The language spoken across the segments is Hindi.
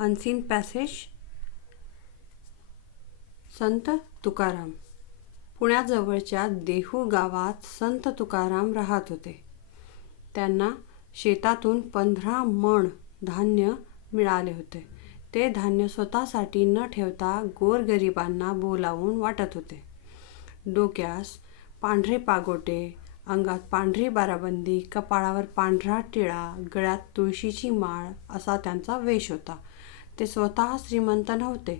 Unseen passage. संत तुकाराम. पुण्याजवळच्या देहू गावात संत तुकाराम राहत होते. त्यांना शेतातून 15 मण धान्य मिळाले होते. ते धान्य स्वतःसाठी न ठेवता गोरगरिबांना बोलावून वाटत होते. डोक्यास पांढरे पागोटे, अंगात पांढरी बाराबंदी, कपाळावर पांढरा टिळा, गळ्यात तुळशीची माळ असा त्यांचा वेश होता. ते स्वतः श्रीमंत नव्हते.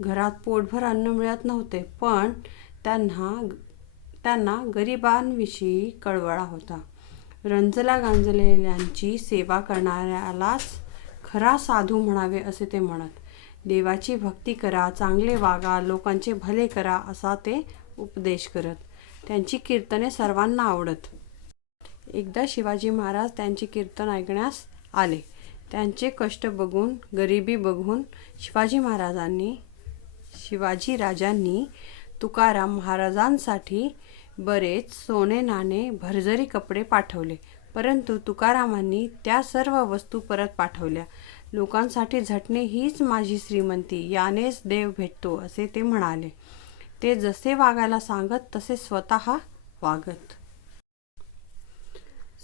घरात पोटभर अन्न मिळत नव्हते, पण त्यांना गरिबांविषयी कळवळा होता. रंजला गांजलेल्यांची सेवा करणाऱ्यालाच खरा साधू म्हणावे असे ते म्हणत. देवाची भक्ती करा, चांगले वागा, लोकांचे भले करा असा ते उपदेश करत. त्यांची कीर्तने सर्वांना आवडत. एकदा शिवाजी महाराज त्यांची कीर्तन ऐकण्यास आले. त्यांचे कष्ट बघून, गरिबी बघून शिवाजी राजांनी तुकाराम महाराजांसाठी बरेच सोने नाणे, भरजरी कपडे पाठवले. परंतु तुकारामांनी त्या सर्व वस्तू परत पाठवल्या. लोकांसाठी झटणे हीच माझी श्रीमंती, यानेच देव भेटतो असे ते म्हणाले. ते जसे वागायला सांगत तसे स्वतः वागत.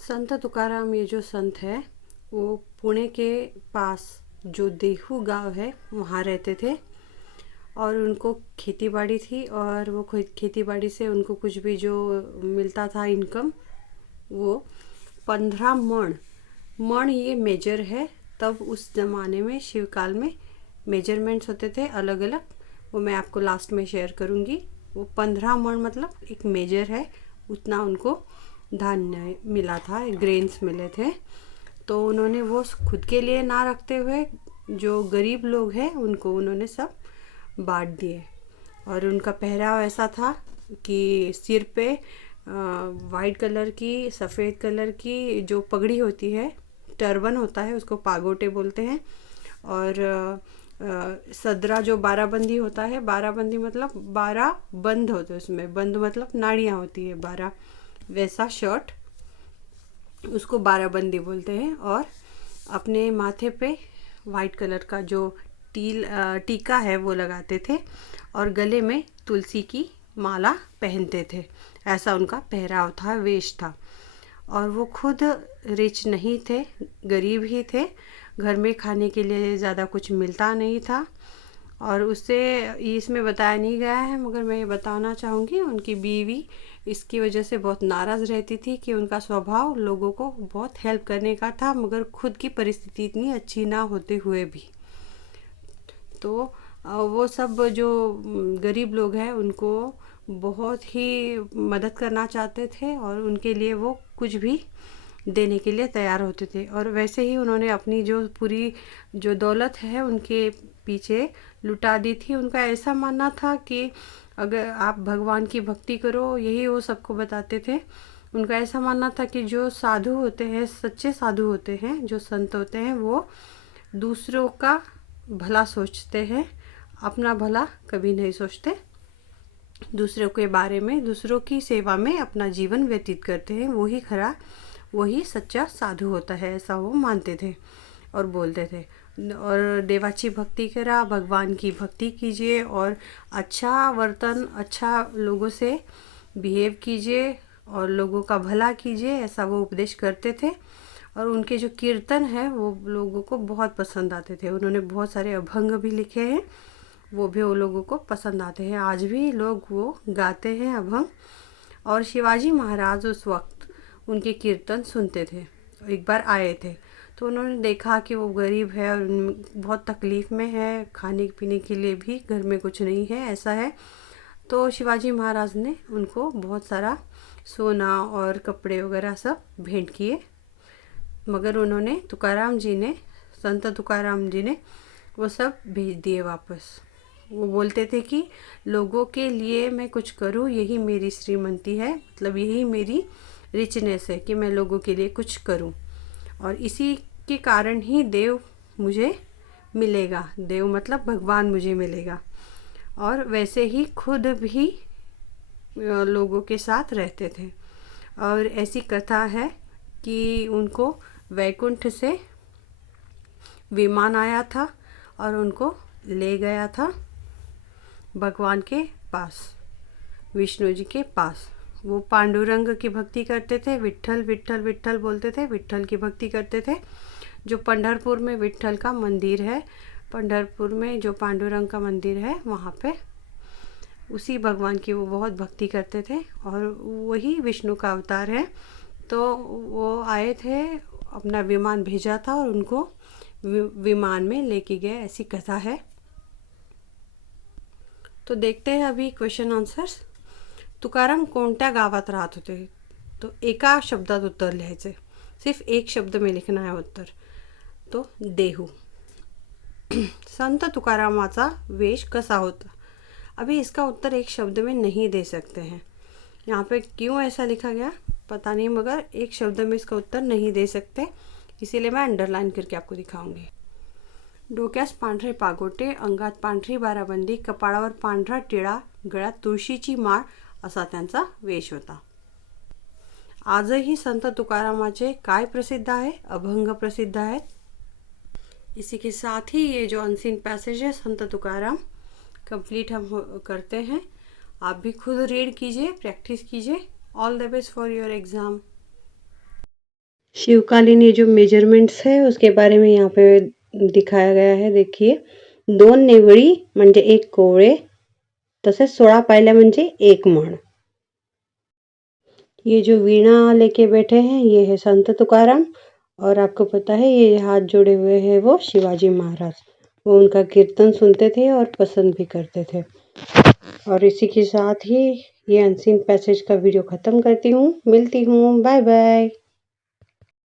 संत तुकाराम ये जो संत है वो पुणे के पास जो देहू गांव है वहाँ रहते थे और उनको खेती बाड़ी थी और वो खेती बाड़ी से उनको कुछ भी जो मिलता था इनकम वो 15 मण ये मेजर है. तब उस ज़माने में शिवकाल में मेजरमेंट्स होते थे अलग अलग, वो मैं आपको लास्ट में शेयर करूँगी. वो 15 मण मतलब एक मेजर है, उतना उनको धान्य मिला था, ग्रेन्स मिले थे. तो उन्होंने वो खुद के लिए ना रखते हुए जो गरीब लोग हैं उनको उन्होंने सब बांट दिए. और उनका पहराव ऐसा था कि सिर पे वाइट कलर की, सफ़ेद कलर की जो पगड़ी होती है, टर्बन होता है, उसको पागोटे बोलते हैं. और सदरा जो बाराबंदी होता है, बाराबंदी मतलब 12 बंद होते हैं, उसमें बंद मतलब नाड़ियाँ होती है 12, वैसा शर्ट, उसको बाराबंदी बोलते हैं. और अपने माथे पे वाइट कलर का जो टीका है वो लगाते थे और गले में तुलसी की माला पहनते थे. ऐसा उनका पहराव था, वेश था. और वो खुद रिच नहीं थे, गरीब ही थे. घर में खाने के लिए ज़्यादा कुछ मिलता नहीं था. और उससे इसमें बताया नहीं गया है, मगर मैं ये बताना चाहूँगी, उनकी बीवी इसकी वजह से बहुत नाराज़ रहती थी कि उनका स्वभाव लोगों को बहुत हेल्प करने का था, मगर खुद की परिस्थिति इतनी अच्छी ना होते हुए भी. तो वो सब जो गरीब लोग हैं उनको बहुत ही मदद करना चाहते थे और उनके लिए वो कुछ भी देने के लिए तैयार होते थे. और वैसे ही उन्होंने अपनी जो पूरी जो दौलत है उनके पीछे लुटा दी थी. उनका ऐसा मानना था कि अगर आप भगवान की भक्ति करो, यही वो सबको बताते थे. उनका ऐसा मानना था कि जो साधु होते हैं, सच्चे साधु होते हैं, जो संत होते हैं, वो दूसरों का भला सोचते हैं, अपना भला कभी नहीं सोचते. दूसरों के बारे में, दूसरों की सेवा में अपना जीवन व्यतीत करते हैं. वही सच्चा साधु होता है, ऐसा वो मानते थे और बोलते थे. और देवाची भक्ति करा, भगवान की भक्ति कीजिए और अच्छा वर्तन, अच्छा लोगों से बिहेव कीजिए और लोगों का भला कीजिए, ऐसा वो उपदेश करते थे. और उनके जो कीर्तन है वो लोगों को बहुत पसंद आते थे. उन्होंने बहुत सारे अभंग भी लिखे हैं, वो भी वो लोगों को पसंद आते हैं. आज भी लोग वो गाते हैं अभंग. और शिवाजी महाराज उस वक्त उनके कीर्तन सुनते थे. एक बार आए थे तो उन्होंने देखा कि वो गरीब है और बहुत तकलीफ़ में है, खाने पीने के लिए भी घर में कुछ नहीं है, ऐसा है. तो शिवाजी महाराज ने उनको बहुत सारा सोना और कपड़े वगैरह सब भेंट किए. मगर उन्होंने संत तुकाराम जी ने वो सब भेज दिए वापस. वो बोलते थे कि लोगों के लिए मैं कुछ करूं, यही मेरी श्रीमंती है, मतलब यही मेरी रिचनेस है कि मैं लोगों के लिए कुछ करूं. और इसी के कारण ही देव मुझे मिलेगा, देव मतलब भगवान मुझे मिलेगा. और वैसे ही खुद भी लोगों के साथ रहते थे. और ऐसी कथा है कि उनको वैकुंठ से विमान आया था और उनको ले गया था भगवान के पास, विष्णु जी के पास। वो पांडुरंग की भक्ति करते थे, विट्ठल विट्ठल विट्ठल बोलते थे, विट्ठल की भक्ति करते थे। जो पंढरपुर में विट्ठल का मंदिर है, पंढरपुर में जो पांडुरंग का मंदिर है, वहाँ पे उसी भगवान की वो बहुत भक्ति करते थे और वही विष्णु का अवतार है। तो वो आए थे, अपना विमान भेजा था और उनको विमान में लेके गए, ऐसी कथा है। तो देखते हैं अभी क्वेश्चन आन्सर्स। तुकाराम कोणत्या गावात राहत होते? तो एका शब्दात उत्तर लिहायचे, सिर्फ एक शब्द में लिखना है उत्तर, तो देहू। संत तुकारामाचा वेश कसा होता? अभी इसका उत्तर एक शब्द में नहीं दे सकते हैं, यहाँ पे क्यों ऐसा लिखा गया पता नहीं, मगर एक शब्द में इसका उत्तर नहीं दे सकते, इसीलिए मैं अंडरलाइन करके आपको दिखाऊंगी। डोक्यास पांढरे पागोटे, अंगात पांढरी बाराबंदी, कपाळावर पांढरा टिळा, गळ्यात तुळशीची माळ असा त्यांचा वेश होता। आजही संत तुकारामाचे काय प्रसिद्ध आहे? अभंग प्रसिद्ध आहेत। इसी के साथ ही ये जो अनसीन पैसेज है संत तुकाराम कंप्लीट हम करते हैं। आप भी खुद रीड कीजिए, प्रैक्टिस कीजिए। All the best for your exam. शिवकालीन ये जो मेजरमेंट्स है उसके बारे में यहाँ पे दिखाया गया है। देखिए, 2 नेवळी म्हणजे 1 कोवळे, तसेच 16 पायल्या म्हणजे 1 मण। ये जो वीणा लेके बैठे हैं ये है संत तुकाराम, और आपको पता है ये हाथ जोड़े हुए हैं वो शिवाजी महाराज। वो उनका कीर्तन सुनते थे और पसंद भी करते थे। और इसी के साथ ही ये अनसीन पैसेज का वीडियो ख़त्म करती हूँ। मिलती हूँ, बाय बाय।